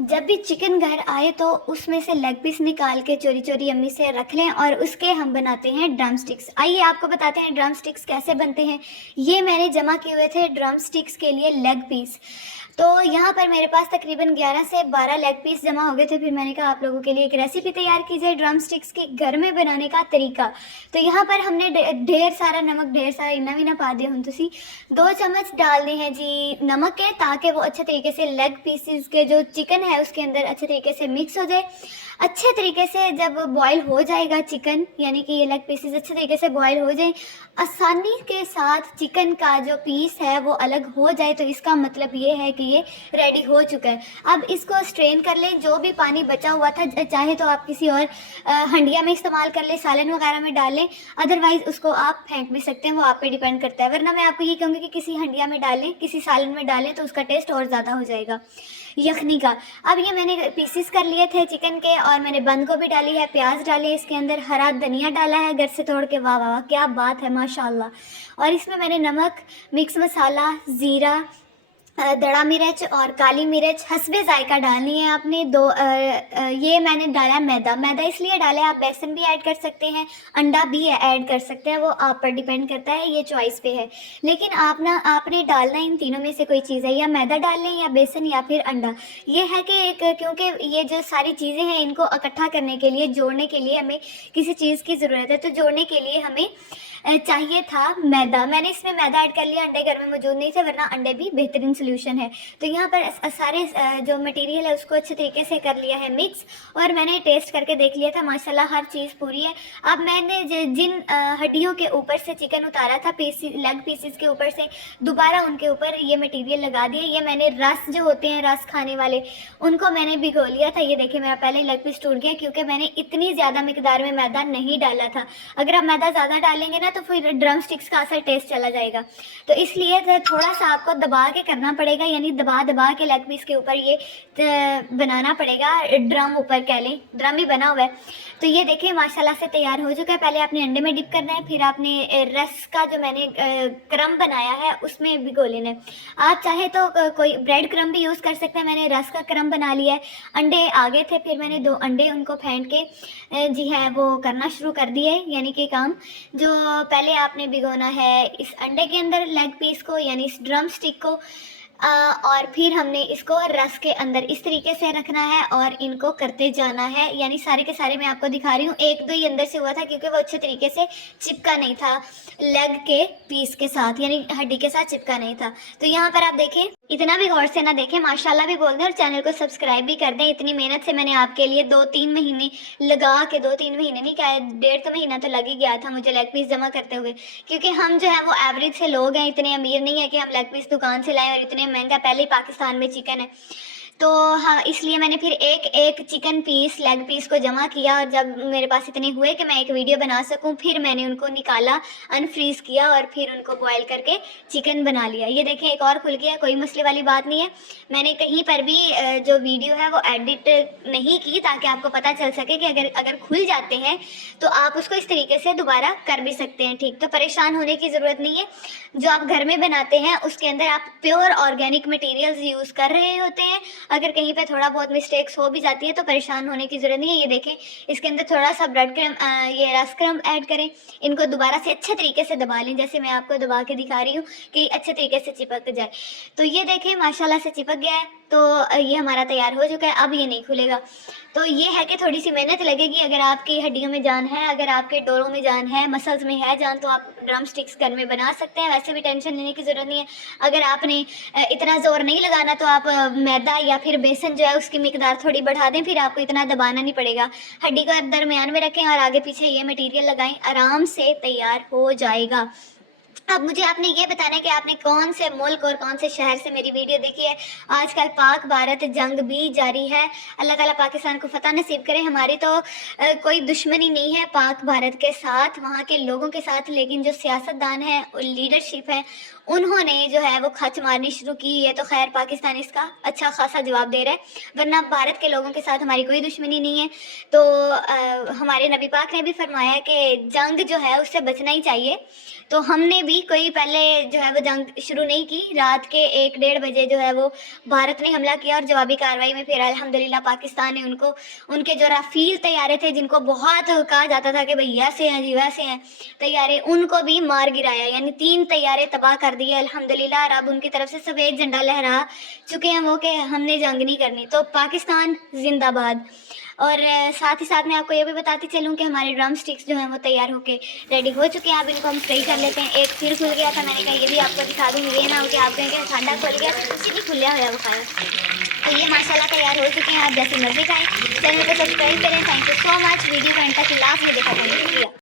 जब भी चिकन घर आए तो उसमें से लेग पीस निकाल के चोरी चोरी अम्मी से रख लें और उसके हम बनाते हैं ड्रम स्टिक्स। आइए आपको बताते हैं ड्रम स्टिक्स कैसे बनते हैं। ये मैंने जमा किए हुए थे ड्रम स्टिक्स के लिए लेग पीस। तो यहाँ पर मेरे पास तकरीबन 11 से 12 लेग पीस जमा हो गए थे। फिर मैंने कहा आप लोगों के लिए एक रेसिपी तैयार की जाए ड्रम स्टिक्स की घर में बनाने का तरीका। तो यहाँ पर हमने ढेर सारा नमक, ढेर सारा इन्ना भी ना पा दिया हम तुसी 2 चम्मच डालने हैं जी नमक के, ताकि वो अच्छे तरीके से लेग पीसेस के जो चिकन है उसके अंदर अच्छे तरीके से मिक्स हो जाए। अच्छे तरीके से जब बॉईल हो जाएगा चिकन, यानी कि ये लेग पीसेस अच्छे तरीके से बॉईल हो जाए, आसानी के साथ चिकन का जो पीस है वो अलग हो जाए, तो इसका मतलब ये है कि ये रेडी हो चुका है। अब इसको स्ट्रेन कर लें। जो भी पानी बचा हुआ था, चाहे तो आप किसी और हंडिया में इस्तेमाल कर लें, सालन वगैरह में डाल लें, अदरवाइज़ उसको आप फेंक भी सकते हैं, वो आप पे डिपेंड करता है। वरना मैं आपको ये कहूँगी कि किसी हंडिया में डालें, किसी सालन में डालें, तो उसका टेस्ट और ज़्यादा हो जाएगा यखनी का। अब ये मैंने पीसीस कर लिए थे चिकन के, और मैंने बंद गोभी डाली है, प्याज डाली है, इसके अंदर हरा धनिया डाला है घर से तोड़ के। वाह वाह वाह, क्या बात है माशाल्लाह। और इसमें मैंने नमक, मिक्स मसाला, ज़ीरा, दड़ा मिर्च और काली मिर्च हस्बे जायका डालनी है आपने। ये मैंने डाला मैदा। मैदा इसलिए डाला है, आप बेसन भी ऐड कर सकते हैं, अंडा भी ऐड कर सकते हैं, वो आप पर डिपेंड करता है, ये चॉइस पे है। लेकिन आपने डालना इन तीनों में से कोई चीज़ है, या मैदा डाल लें, या बेसन, या फिर अंडा। ये है कि क्योंकि ये जो सारी चीज़ें हैं इनको इकट्ठा करने के लिए, जोड़ने के लिए हमें किसी चीज़ की ज़रूरत है। तो जोड़ने के लिए हमें चाहिए था मैदा। मैंने इसमें मैदा ऐड कर लिया, अंडे घर में मौजूद नहीं थे, वरना अंडे भी बेहतरीन सोल्यूशन है। तो यहाँ पर सारे जो मटेरियल है उसको अच्छे तरीके से कर लिया है मिक्स, और मैंने टेस्ट करके देख लिया था, माशाल्लाह हर चीज़ पूरी है। अब मैंने जिन हड्डियों के ऊपर से चिकन उतारा था, लेग पीसेस के ऊपर से, दोबारा उनके ऊपर ये मटीरियल लगा दिया। ये मैंने रस जो होते हैं, रस खाने वाले, उनको मैंने भिगो लिया था। ये देखिए मेरा पहले ही लेग पीस टूट गया, क्योंकि मैंने इतनी ज़्यादा मिकदार में मैदा नहीं डाला था। अगर आप मैदा ज़्यादा डालेंगे ना तो फिर ड्रम स्टिक्स का असर टेस्ट चला जाएगा। तो इसलिए थोड़ा सा आपको दबा के करना पड़ेगा, यानी दबा दबा के लेग पीस के ऊपर ये बनाना पड़ेगा। ड्रम ऊपर कह लें, ड्रम ही बना हुआ है। तो ये देखिए माशाल्लाह से तैयार हो चुका है। पहले आपने अंडे में डिप करना है, फिर आपने रस का जो मैंने क्रम बनाया है उसमें भिगो लेना है। आप चाहे तो कोई ब्रेड क्रम भी यूज़ कर सकते हैं। मैंने रस का क्रम बना लिया है। अंडे आगे थे, फिर मैंने 2 अंडे उनको फेंट के जी है वो करना शुरू कर दिए, यानी कि काम जो पहले आपने भिगोना है इस अंडे के अंदर लेग पीस को, यानी इस ड्रम स्टिक को, और फिर हमने इसको रस के अंदर इस तरीके से रखना है और इनको करते जाना है। यानी सारे के सारे मैं आपको दिखा रही हूँ। 1-2 ही अंदर से हुआ था, क्योंकि वो अच्छे तरीके से चिपका नहीं था लेग के पीस के साथ, यानी हड्डी के साथ चिपका नहीं था। तो यहाँ पर आप देखें, इतना भी गौर से ना देखें, माशाल्लाह भी बोल दें, और चैनल को सब्सक्राइब भी कर दें। इतनी मेहनत से मैंने आपके लिए 2-3 महीने लगा के, 2-3 महीने नहीं, क्या 1.5 महीना तो लग ही गया था मुझे लेग पीस जमा करते हुए। क्योंकि हम जो है वो एवरेज से लोग हैं, इतने अमीर नहीं है कि हम लेग पीस दुकान से लाएं, और इतने महंगा, पहले ही पाकिस्तान में चिकन है। तो हाँ, इसलिए मैंने फिर एक चिकन पीस, लेग पीस को जमा किया, और जब मेरे पास इतने हुए कि मैं एक वीडियो बना सकूं, फिर मैंने उनको निकाला, अनफ्रीज़ किया, और फिर उनको बॉयल करके चिकन बना लिया। ये देखें एक और खुल गया, कोई मसले वाली बात नहीं है। मैंने कहीं पर भी जो वीडियो है वो एडिट नहीं की, ताकि आपको पता चल सके कि अगर खुल जाते हैं तो आप उसको इस तरीके से दोबारा कर भी सकते हैं। ठीक, तो परेशान होने की ज़रूरत नहीं है। जो आप घर में बनाते हैं उसके अंदर आप प्योर ऑर्गेनिक मटेरियल्स यूज़ कर रहे होते हैं। अगर कहीं पे थोड़ा बहुत मिस्टेक्स हो भी जाती है तो परेशान होने की ज़रूरत नहीं है। ये देखें, इसके अंदर थोड़ा सा ब्रेड क्रम, ये रस क्रम ऐड करें, इनको दोबारा से अच्छे तरीके से दबा लें, जैसे मैं आपको दबा के दिखा रही हूँ कि अच्छे तरीके से चिपक जाए। तो ये देखें माशाल्लाह से चिपक गया है। तो ये हमारा तैयार हो चुका है। अब ये नहीं खुलेगा। तो ये है कि थोड़ी सी मेहनत लगेगी। अगर आपकी हड्डियों में जान है, अगर आपके डोरों में जान है, मसल्स में है जान, तो आप ड्रम स्टिक्स घर में बना सकते हैं। वैसे भी टेंशन लेने की ज़रूरत नहीं है। अगर आपने इतना ज़ोर नहीं लगाना तो आप मैदा या फिर बेसन जो है उसकी मिकदार थोड़ी बढ़ा दें, फिर आपको इतना दबाना नहीं पड़ेगा। हड्डी को दरमियान में रखें और आगे पीछे ये मटीरियल लगाएं, आराम से तैयार हो जाएगा। अब मुझे आपने ये बताना है कि आपने कौन से मुल्क और कौन से शहर से मेरी वीडियो देखी है। आजकल पाक भारत जंग भी जारी है। अल्लाह ताला पाकिस्तान को फतह नसीब करे। हमारी तो कोई दुश्मनी नहीं है पाक भारत के साथ, वहाँ के लोगों के साथ, लेकिन जो सियासतदान है और लीडरशिप है उन्होंने जो है वो खच मारनी शुरू की। ये तो खैर पाकिस्तान इसका अच्छा खासा जवाब दे रहा है, वरना भारत के लोगों के साथ हमारी कोई दुश्मनी नहीं है। तो हमारे नबी पाक ने भी फरमाया कि जंग जो है उससे बचना ही चाहिए। तो हमने भी कोई पहले जो है वो जंग शुरू नहीं की। रात के 1-1:30 बजे जो है वो भारत ने हमला किया और जवाबी कार्रवाई में फिर अल्हम्दुलिल्लाह पाकिस्तान ने उनको, उनके जो राफेल तैयारे थे जिनको बहुत कहा जाता था कि भाई ऐसे हैं जी वैसे हैं तैयारे, उनको भी मार गिराया, यानी 3 तैयारे तबाह कर दिए अल्हम्दुलिल्लाह। और अब उनकी तरफ से सफ़ेद झंडा लहरा चुके हैं वो कि हमने जंग नहीं करनी। तो पाकिस्तान जिंदाबाद। और साथ ही साथ मैं आपको ये भी बताती चलूँ कि हमारे ड्रम स्टिक्स जो हैं वो तैयार होके रेडी हो चुके हैं। अब इनको हम फ्राई कर लेते हैं। एक फिर खुल गया था, मैंने कहा ये भी आपको दिखा दूँ, ये ना हो कि आप कहें कि ठंडा खुल गया तो कुछ नहीं खुला हुआ बखाया। तो ये माशाल्लाह तैयार हो चुके हैं। आप जैसी मर्जी खाएं। चैनल को सब्सक्राइब करें। Thank you so much. Video को एंड तक लास्ट में देखा था। शुक्रिया।